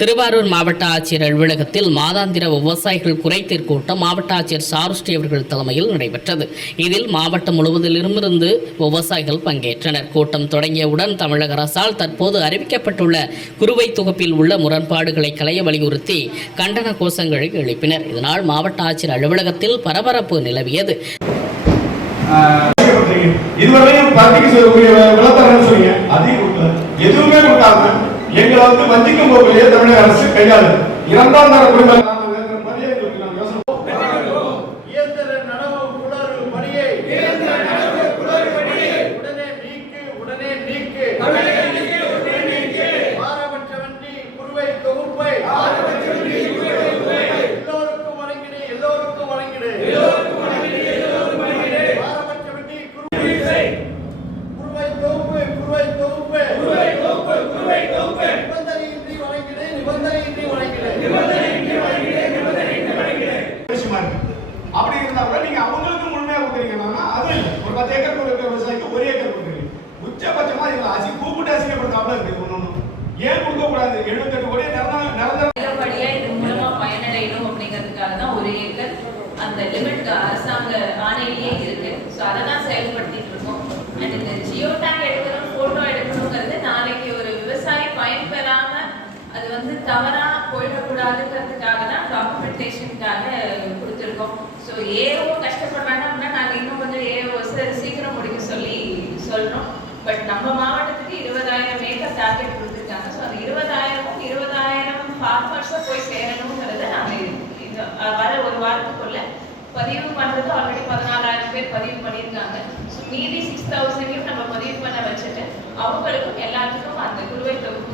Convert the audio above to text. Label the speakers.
Speaker 1: திருவாரூர் மாவட்ட ஆட்சியர் அலுவலகத்தில் மாதாந்திர விவசாயிகள் குறைதீர் கூட்டம் மாவட்ட ஆட்சியர் சாருஷ்டி அவர்கள் தலைமையில் நடைபெற்றது. இதில் மாவட்டம் முழுவதிலிருமிருந்து விவசாயிகள் பங்கேற்றனர். கூட்டம் தொடங்கியவுடன் தமிழக அரசால் தற்போது அறிவிக்கப்பட்டுள்ள குறுவை தொகுப்பில் உள்ள முரண்பாடுகளை களைய வலியுறுத்தி கண்டன கோஷங்களை எழுப்பினர். இதனால் மாவட்ட ஆட்சியர் அலுவலகத்தில் பரபரப்பு நிலவியது.
Speaker 2: இதுவரையும் சொல்லக்கூடிய விளத்தரன்னு சொன்னீங்க அதையும் எதுவுமே கொடுக்காம எங்களை வந்து வஞ்சிக்கும் போக்கிலேயே தமிழக அரசு கையாளுது. இரண்டாம் தர குடிமகன் பத்து ஏக்கர் கொடுக்குற விவசாயிக்கு ஒரு ஏக்கர் கொடுக்குறீங்க. உச்சபட்சமா இவங்க அசி கூப்பிட்டு அசிங்கப்படுத்தாமல இருக்கு ஒண்ணு ஏன் கொடுக்க கூடாது எழுபத்தெட்டு கோடி நிரந்தர நிரந்தர
Speaker 3: இது மூலமா பயனடையணும் அப்படிங்கிறதுக்காக தான் ஒரு ஏக்கர் அந்த லிமிட் அரசாங்க ஆணையிலேயே இருக்கு. ஸோ அதை தான் செயல்படுத்திட்டு இருக்கோம். அண்ட் இந்த ஜியோ டேக் எடுக்கணும் போட்டோ எடுக்கணுங்கிறது நாளைக்கு ஒரு விவசாயி பயன்பெறாம அது வந்து தவறா போயிடக்கூடாதுங்கிறதுக்காக தான் டாக்குமெண்டேஷனுக்காக சொல்றோம் பட் நம்ம மாவட்டத்துக்கு இருபதாயிரம் ஏக்கர் டார்கெட் கொடுத்துருக்காங்க. ஸோ அந்த இருபதாயிரமும் இருபதாயிரம் ஃபார்மர்ஸை போய் சேரணுங்கிறத நாம இது வர ஒரு வாரத்துக்குள்ள பதிவு பண்றது ஆல்ரெடி பதினாலாயிரம் பேர் பதிவு பண்ணியிருக்காங்க. ஸோ மீதி சிக்ஸ் தௌசண்டையும் நம்ம பதிவு பண்ண வச்சுட்டு அவங்களுக்கும் எல்லாத்துக்கும் அந்த குழுவை
Speaker 4: தொகுப்பு